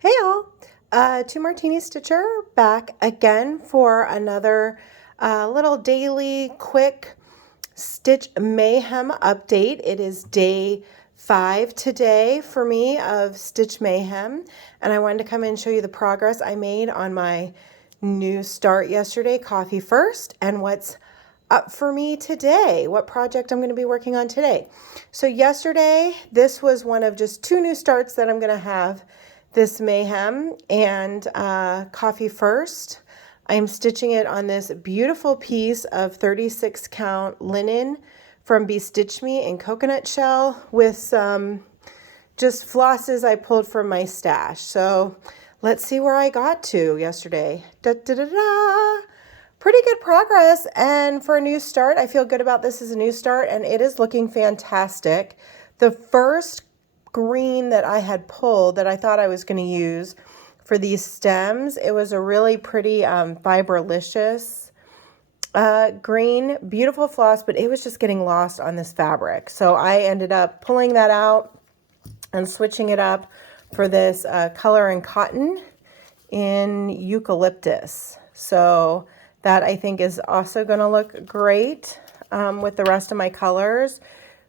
Hey y'all, Two Martini Stitcher back again for another little daily quick Stitch Mayhem update. It is day 5 today for me of Stitch Mayhem, and I wanted to come in and show you the progress I made on my new start yesterday, Coffee First, and what's up for me today, what project I'm going to be working on today. So yesterday, this was one of just 2 new starts that I'm going to have this Mayhem and Coffee First. I'm stitching it on this beautiful piece of 36 count linen from Be Stitch Me in coconut shell with some just flosses I pulled from my stash. So let's see where I got to yesterday. Da, da, da, da. Pretty good progress, and for a new start, I feel good about this as a new start, and it is looking fantastic. The first green that I had pulled that I thought I was going to use for these stems, it was a really pretty Fiberlicious green, beautiful floss, but it was just getting lost on this fabric. So I ended up pulling that out and switching it up for this color and cotton in eucalyptus. So that I think is also going to look great with the rest of my colors.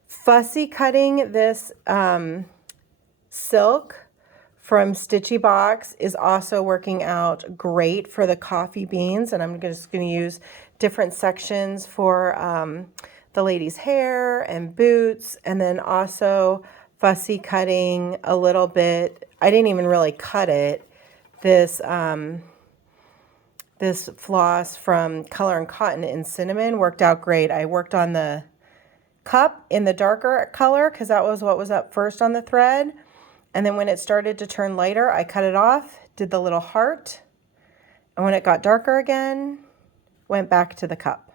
Fussy cutting this silk from Stitchy Box is also working out great for the coffee beans, and I'm just going to use different sections for the lady's hair and boots, and then also fussy cutting a little bit. I didn't even really cut it. This floss from Color and Cotton in Cinnamon worked out great. I worked on the cup in the darker color because that was what was up first on the thread. And then when it started to turn lighter, I cut it off, did the little heart. And when it got darker again, went back to the cup.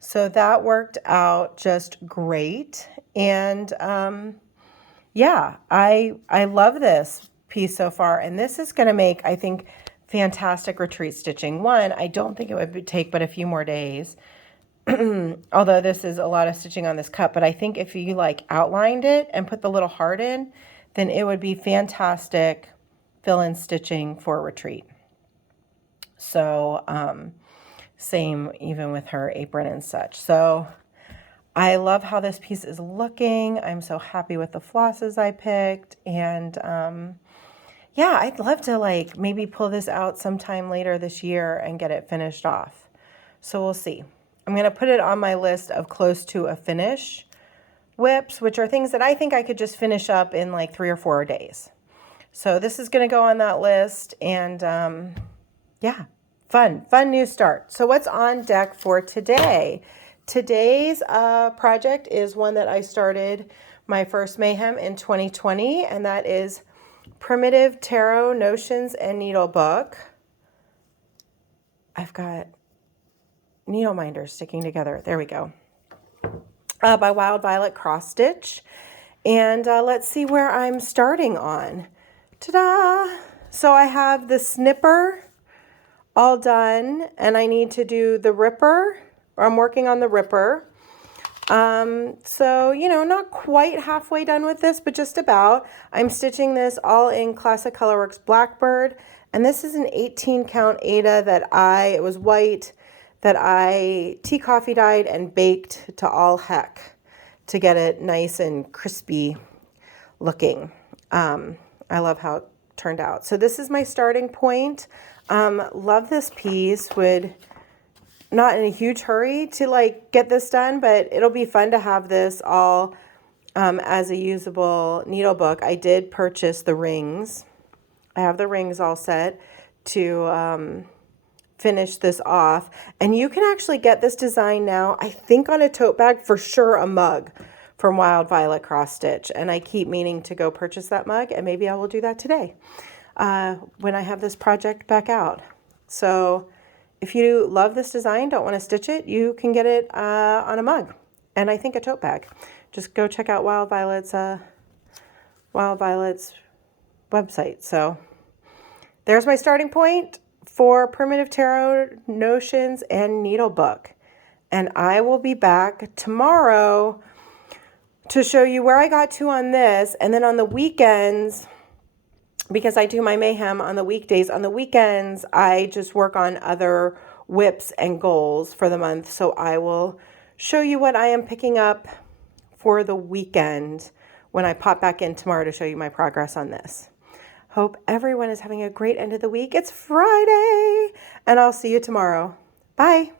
So that worked out just great. And yeah, I love this piece so far. And this is going to make, I think, fantastic retreat stitching. One, I don't think it would take but a few more days. Although this is a lot of stitching on this cup, but I think if you like outlined it and put the little heart in, then it would be fantastic fill-in stitching for retreat. So same even with her apron and such. So I love how this piece is looking. I'm so happy with the flosses I picked. And yeah, I'd love to like maybe pull this out sometime later this year and get it finished off. So we'll see. I'm going to put it on my list of close to a finish whips, which are things that I think I could just finish up in like 3 or 4 days. So this is going to go on that list, and yeah, fun new start. So what's on deck for today? Today's project is one that I started my first Mayhem in 2020, and that is Primitive Tarot Notions and Needle Book. I've got needle minders sticking together. There we go. By Wild Violet Cross Stitch. And let's see where I'm starting on. Ta-da! So I have the snipper all done, and I need to do the ripper, or I'm working on the ripper. So, you know, not quite halfway done with this, but just about. I'm stitching this all in Classic Colorworks Blackbird, and this is an 18 count Aida that it was white, that I tea coffee dyed and baked to all heck to get it nice and crispy looking. I love how it turned out. So this is my starting point. Love this piece. Would not in a huge hurry to like get this done, but it'll be fun to have this all as a usable needle book. I did purchase the rings. I have the rings all set to finish this off. And you can actually get this design now, I think on a tote bag, for sure a mug from Wild Violet Cross Stitch. And I keep meaning to go purchase that mug, and maybe I will do that today when I have this project back out. So if you love this design, don't want to stitch it, you can get it on a mug and I think a tote bag. Just go check out Wild Violet's website. So there's my starting point for Primitive Tarot Notions and Needle Book. And I will be back tomorrow to show you where I got to on this. And then on the weekends, because I do my mayhem on the weekdays. On the weekends, I just work on other whips and goals for the month. So I will show you what I am picking up for the weekend when I pop back in tomorrow to show you my progress on this. Hope everyone is having a great end of the week. It's Friday, and I'll see you tomorrow. Bye.